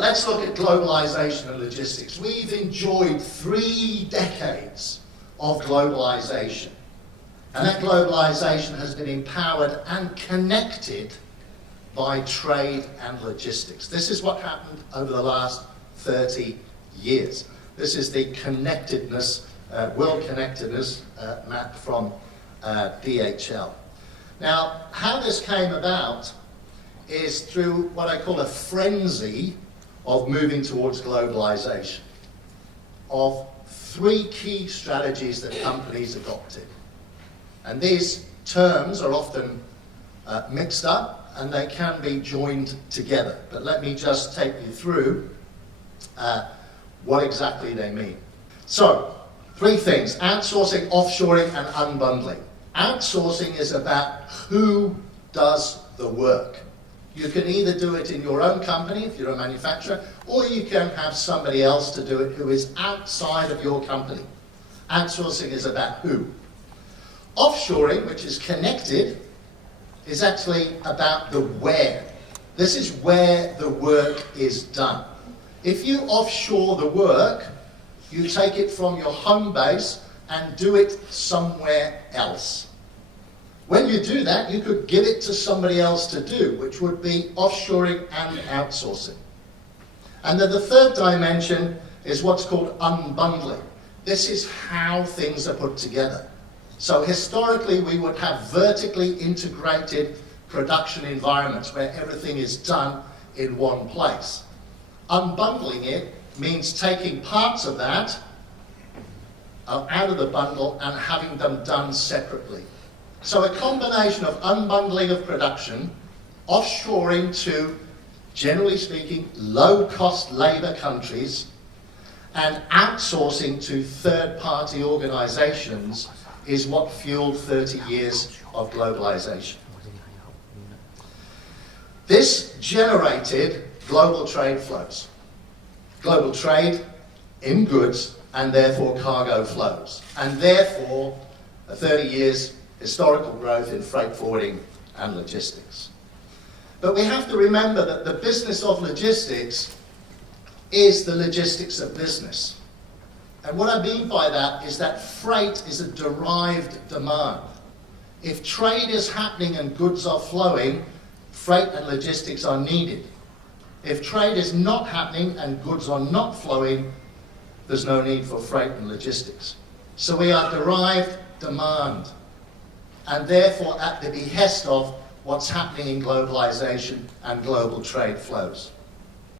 Let's look at globalization and logistics. We've enjoyed 3 decades of globalization. And that globalization has been empowered and connected by trade and logistics. This is what happened over the last 30 years. This is the connectedness, world connectedness map from DHL. Now, how this came about is through what I call a frenzy of moving towards globalization, of 3 key strategies that companies adopted. And these terms are often mixed up and they can be joined together. But let me just take you through what exactly they mean. So, 3 things: outsourcing, offshoring, and unbundling. Outsourcing is about who does the work. You can either do it in your own company if you're a manufacturer, or you can have somebody else to do it who is outside of your company. Outsourcing is about who. Offshoring, which is connected, is actually about the where. This is where the work is done. If you offshore the work, you take it from your home base and do it somewhere else. When you do that, you could give it to somebody else to do, which would be offshoring and outsourcing. And then the 3rd dimension is what's called unbundling. This is how things are put together. So historically, we would have vertically integrated production environments where everything is done in one place. Unbundling it means taking parts of that out of the bundle and having them done separately. So a combination of unbundling of production, offshoring to, generally speaking, low-cost labour countries, and outsourcing to third-party organisations is what fueled 30 years of globalisation. This generated global trade flows. Global trade in goods and therefore cargo flows. And therefore 30 years historical growth in freight forwarding and logistics. But we have to remember that the business of logistics is the logistics of business. And what I mean by that is that freight is a derived demand. If trade is happening and goods are flowing, freight and logistics are needed. If trade is not happening and goods are not flowing, there's no need for freight and logistics. So we are derived demand, and therefore at the behest of what's happening in globalization and global trade flows.